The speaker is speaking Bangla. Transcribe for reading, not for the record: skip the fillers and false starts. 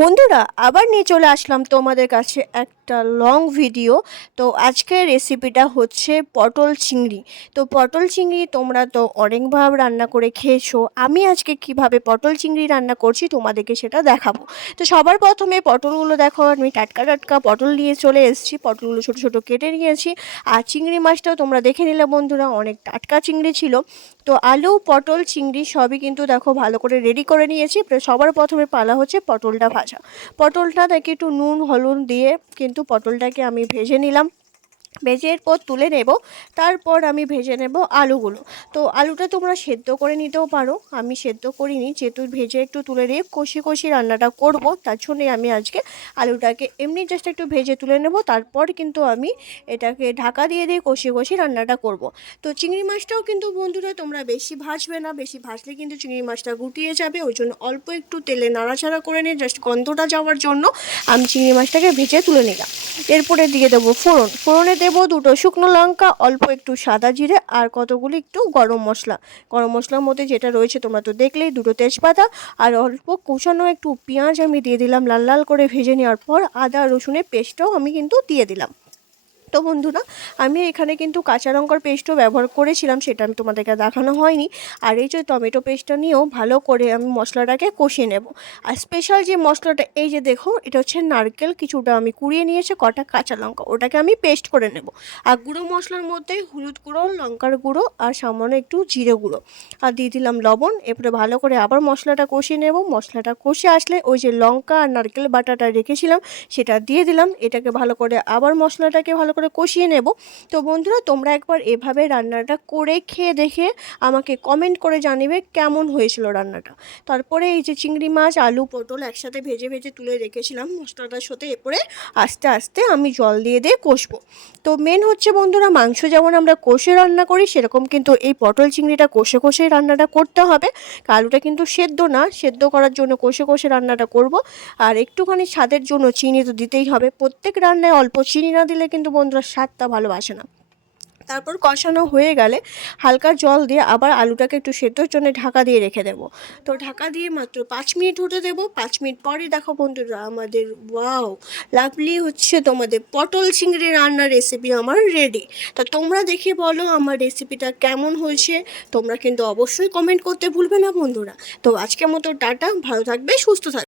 বন্ধুরা আবার নিয়ে চলে আসলাম তোমাদের কাছে একটা লং ভিডিও। তো আজকের রেসিপিটা হচ্ছে পটল চিংড়ি। তো পটল চিংড়ি তোমরা তো অনেকভাবে রান্না করে খেয়েছো। আমি আজকে কিভাবে পটল চিংড়ি রান্না করছি তোমাদেরকে সেটা দেখাবো। তো সবার প্রথমে পটলগুলো দেখো, আমি টাটকা টাটকা পটল নিয়ে চলে এসেছি। পটলগুলো ছোটো ছোটো কেটে নিয়েছি। আর চিংড়ি মাছটাও তোমরা দেখে নিলে বন্ধুরা, অনেক টাটকা চিংড়ি ছিল। তো আলু পটল চিংড়ি সবই কিন্তু দেখো ভালো করে রেডি করে নিয়েছি। সবার প্রথমে পালা হচ্ছে পটলটা ভাজা। পটলটা দেখে একটু নুন হলুদ দিয়ে কিন্তু পটলটাকে আমি ভেজে নিলাম। ভেজের পর তুলে নেব। তারপর আমি ভেজে নেব আলুগুলো। তো আলুটা তোমরা সেদ্ধ করে নিতেও পারো, আমি সেদ্ধ করিনি, যেহেতু ভেজে একটু তুলে নিয়ে কষি কষি রান্নাটা করব, তার জন্যই আমি আজকে আলুটাকে এমনি জাস্ট একটু ভেজে তুলে নেব। তারপর কিন্তু আমি এটাকে ঢাকা দিয়ে দিয়ে কষি কষি রান্নাটা করব। তো চিংড়ি মাছটাও কিন্তু বন্ধুরা তোমরা বেশি ভাজবে না, বেশি ভাজলে কিন্তু চিংড়ি মাছটা গুটিয়ে যাবে। ওই জন্য অল্প একটু তেলে নাড়াচাড়া করে নিয়ে জাস্ট গন্ধটা যাওয়ার জন্য আমি চিংড়ি মাছটাকে ভেজে তুলে নিলাম। এরপরে দিয়ে দেবো ফোড়নে দেবো দুটো শুকনো লঙ্কা, অল্প একটু সাদা জিরে আর কতগুলি একটু গরম মশলা। গরম মশলার মধ্যে যেটা রয়েছে তোমরা তো দেখলেই, দুটো তেজপাতা আর অল্প কুচানো একটু পেঁয়াজ আমি দিয়ে দিলাম। লাল লাল করে ভেজে নেওয়ার পর আদা রসুনের পেস্টটাও আমি কিন্তু দিয়ে দিলাম। তো বন্ধুরা, আমি এখানে কিন্তু কাঁচা লঙ্কার পেস্টও ব্যবহার করেছিলাম, সেটা আমি তোমাদেরকে দেখানো হয়নি। আর এই যে টমেটো পেস্টটা নিয়েও ভালো করে আমি মশলাটাকে কষিয়ে নেব। আর স্পেশাল যে মশলাটা, এই যে দেখো, এটা হচ্ছে নারকেল কিছুটা আমি কুড়িয়ে নিয়েছি, কটা কাঁচা লঙ্কা, ওটাকে আমি পেস্ট করে নেব। আর গুঁড়ো মশলার মধ্যে হলুদ গুঁড়ো, লঙ্কার গুঁড়ো আর সামান্য একটু জিরে গুঁড়ো আর দিয়ে দিলাম লবণ। এরপরে ভালো করে আবার মশলাটা কষিয়ে নেব। মশলাটা কষে আসলে ওই যে লঙ্কা আর নারকেল বাটাটা রেখেছিলাম সেটা দিয়ে দিলাম। এটাকে ভালো করে আবার মশলাটাকে ভালো করে কষিয়ে নেব। তো বন্ধুরা, তোমরা একবার এভাবে রান্নাটা করে খেয়ে দেখে আমাকে কমেন্ট করে জানিবে কেমন হয়েছিল রান্নাটা। তারপরে এই যে চিংড়ি মাছ আলু পটল একসাথে ভেজে ভেজে তুলে রেখেছিলাম মশলাটার সাথে, এরপরে আস্তে আস্তে আমি জল দিয়ে দিয়ে কষবো। তো মেন হচ্ছে বন্ধুরা, মাংস যেমন আমরা কষে রান্না করি সেরকম কিন্তু এই পটল চিংড়িটা কষে কষে রান্নাটা করতে হবে। আলুটা কিন্তু সেদ্ধ না, সেদ্ধ করার জন্য কষে কষে রান্নাটা করব। আর একটুখানি স্বাদের জন্য চিনি তো দিতেই হবে, প্রত্যেক রান্নায় অল্প চিনি না দিলে কিন্তু বন্ধুরা স্বাদটা ভালো আসে না। তারপর কষানো হয়ে গেলে হালকা জল দিয়ে আবার আলুটাকে একটু সেদ্ধর জন্য ঢাকা দিয়ে রেখে দেবো। তো ঢাকা দিয়ে মাত্র 5 মিনিট হতে দেবো। 5 মিনিট পরে দেখো বন্ধুরা, আমাদের ওয়াও লাভলি হচ্ছে তোমাদের পটল চিংড়ি রান্নার রেসিপি আমার রেডি। তো তোমরা দেখে বলো আমার রেসিপিটা কেমন হয়েছে। তোমরা কিন্তু অবশ্যই কমেন্ট করতে ভুলবে না বন্ধুরা। তো আজকের মতো টাটা, ভালো থাকবে, সুস্থ থাকবে।